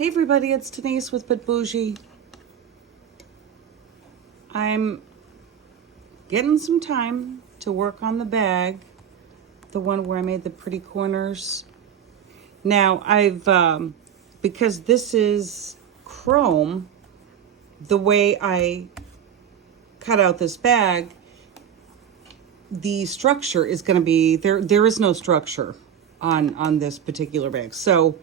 Hey everybody, it's Denise with But Bougie. I'm getting some time to work on the bag, the one where I made the pretty corners. Now because this is chrome, the way I cut out this bag, the structure is going to be, there is no structure on this particular bag. So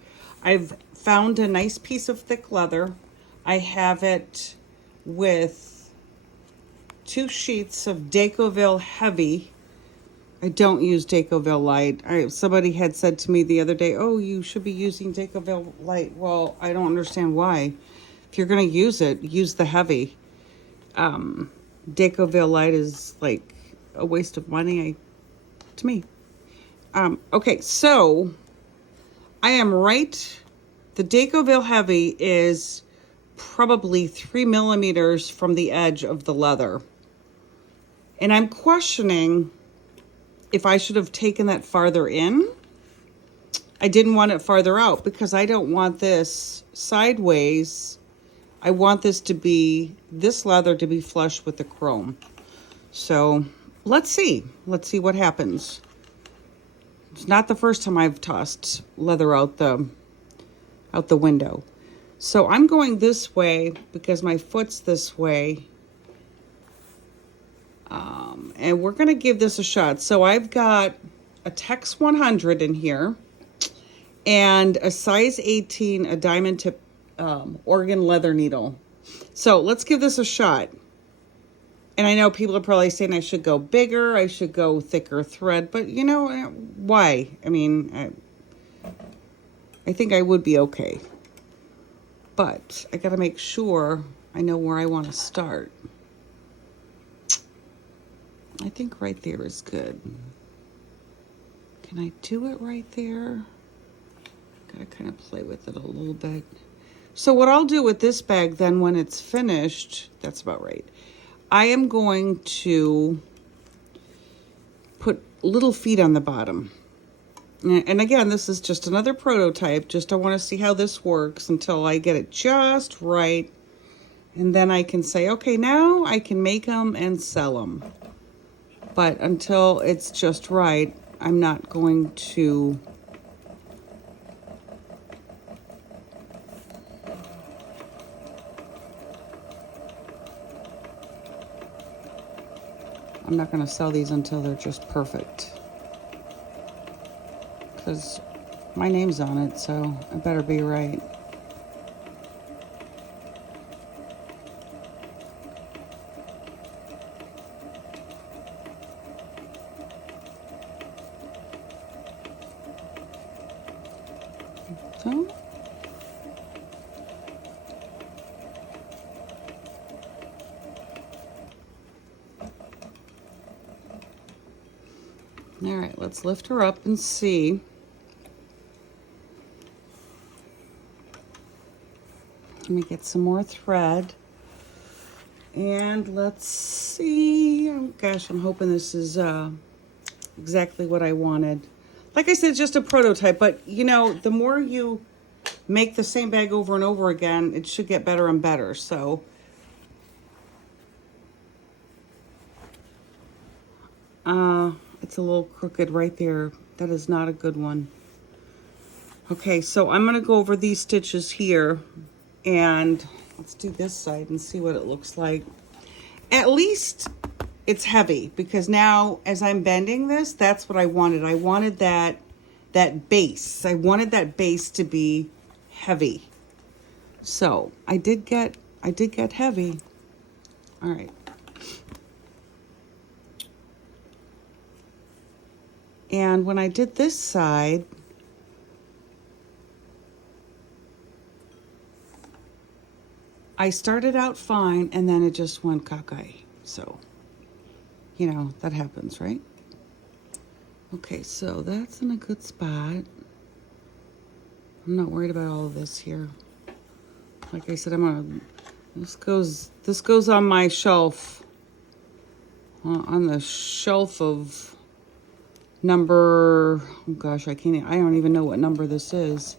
I've found a nice piece of thick leather. I have it with 2 sheets of Decoville Heavy. I don't use Decoville Light. Somebody had said to me the other day, oh, you should be using Decoville Light. Well, I don't understand why. If you're going to use it, use the heavy. Decoville Light is like a waste of money to me. Okay, so I am right. The Decoville Heavy is probably 3 millimeters from the edge of the leather. And I'm questioning if I should have taken that farther in. I didn't want it farther out because I don't want this sideways. I want this leather to be flush with the chrome. So let's see what happens. It's not the first time I've tossed leather out the window. So I'm going this way because my foot's this way. And we're going to give this a shot. So I've got a Tex 100 in here and a size 18, a diamond tip Oregon leather needle. So let's give this a shot. And I know people are probably saying I should go bigger, I should go thicker thread, but you know, why? I mean, I think I would be okay. But I got to make sure I know where I want to start. I think right there is good. Can I do it right there? Got to kind of play with it a little bit. So what I'll do with this bag then when it's finished, that's about right. I am going to put little feet on the bottom. And again, this is just another prototype. I want to see how this works until I get it just right. And then I can say, okay, now I can make them and sell them. But until it's just right, I'm not going to... I'm not going to sell these until they're just perfect. Because my name's on it, so it better be right. So, all right, let's lift her up and see. Let me get some more thread. And let's see. Oh gosh, I'm hoping this is exactly what I wanted. Like I said, just a prototype, but you know, the more you make the same bag over and over again, it should get better and better. So it's a little crooked right there. That is not a good one. Okay, so I'm going to go over these stitches here and let's do this side and see what it looks like. At least it's heavy because now as I'm bending this, that's what I wanted. I wanted that base. I wanted that base to be heavy. So I did get heavy. All right. And when I did this side, I started out fine and then it just went cockeye. So, you know, that happens, right? Okay, so that's in a good spot. I'm not worried about all of this here. Like I said, this goes on my shelf, on the shelf of number, oh gosh, I don't even know what number this is.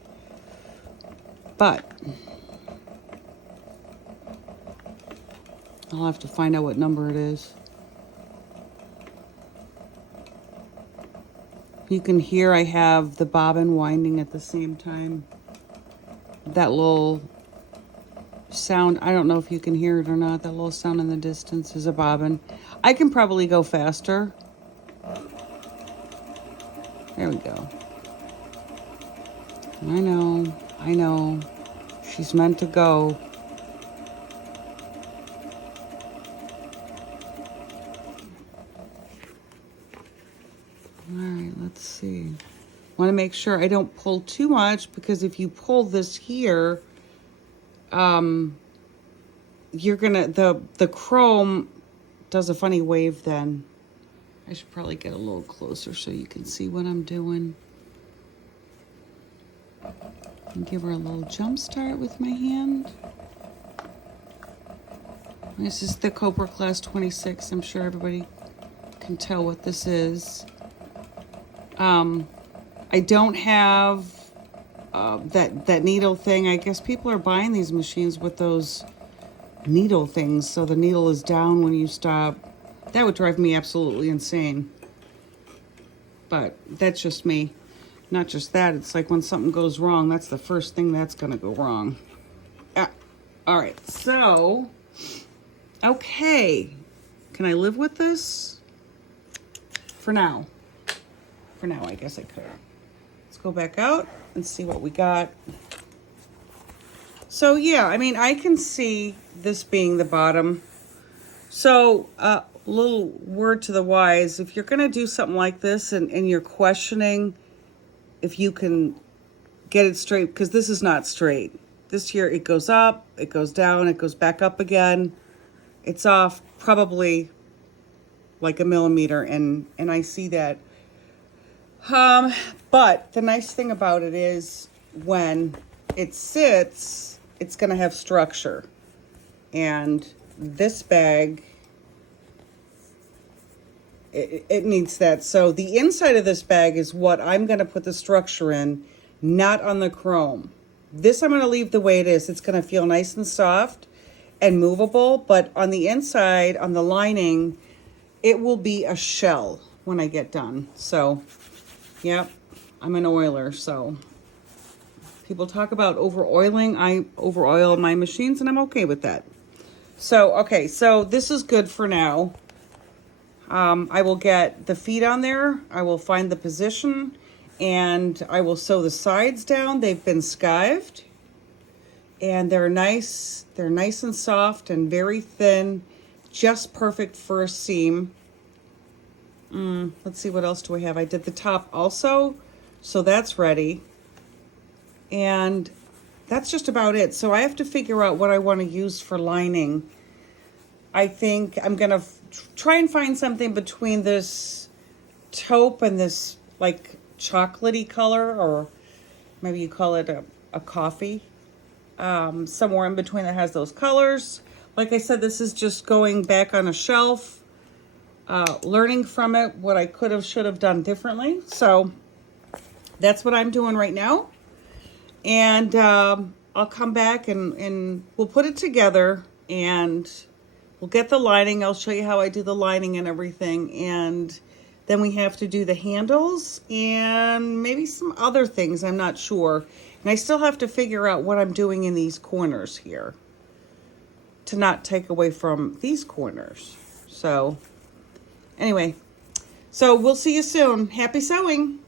But I'll have to find out what number it is. You can hear I have the bobbin winding at the same time. That little sound, I don't know if you can hear it or not, that little sound in the distance is a bobbin. I can probably go faster. There we go. I know. She's meant to go. All right, let's see. Want to make sure I don't pull too much, because if you pull this here, you're gonna, the chrome does a funny wave then. I should probably get a little closer so you can see what I'm doing. And give her a little jump start with my hand. This is the Cobra Class 26. I'm sure everybody can tell what this is. I don't have that needle thing. I guess people are buying these machines with those needle things, so the needle is down when you stop. That would drive me absolutely insane. But that's just me. Not just that, it's like when something goes wrong, that's the first thing that's gonna go wrong. All right, so, okay. Can I live with this? For now. For now, I guess I could. Let's go back out and see what we got. So yeah, I mean, I can see this being the bottom. So, little word to the wise, if you're gonna do something like this and you're questioning if you can get it straight, because this is not straight. This here, it goes up, it goes down, it goes back up again. It's off probably like a millimeter, and I see that. But the nice thing about it is when it sits, it's gonna have structure. And this bag, it needs that. So the inside of this bag is what I'm going to put the structure in, not on the chrome. This I'm going to leave the way it is. It's going to feel nice and soft and movable, but on the inside, on the lining, it will be a shell when I get done. So, yep, I'm an oiler, so people talk about over-oiling. I over-oil my machines, and I'm okay with that. So, okay, so this is good for now. I will get the feet on there. I will find the position, and I will sew the sides down. They've been skived, and they're nice. They're nice and soft and very thin, just perfect for a seam. Let's see, what else do I have? I did the top also, so that's ready. And that's just about it. So I have to figure out what I want to use for lining. I think I'm going to try and find something between this taupe and this like chocolatey color, or maybe you call it a coffee. Somewhere in between that has those colors. Like I said, this is just going back on a shelf, learning from it, what I could have, should have done differently. So that's what I'm doing right now. And I'll come back and we'll put it together, and we'll get the lining. I'll show you how I do the lining and everything. And then we have to do the handles and maybe some other things. I'm not sure. And I still have to figure out what I'm doing in these corners here to not take away from these corners. So anyway, so we'll see you soon. Happy sewing.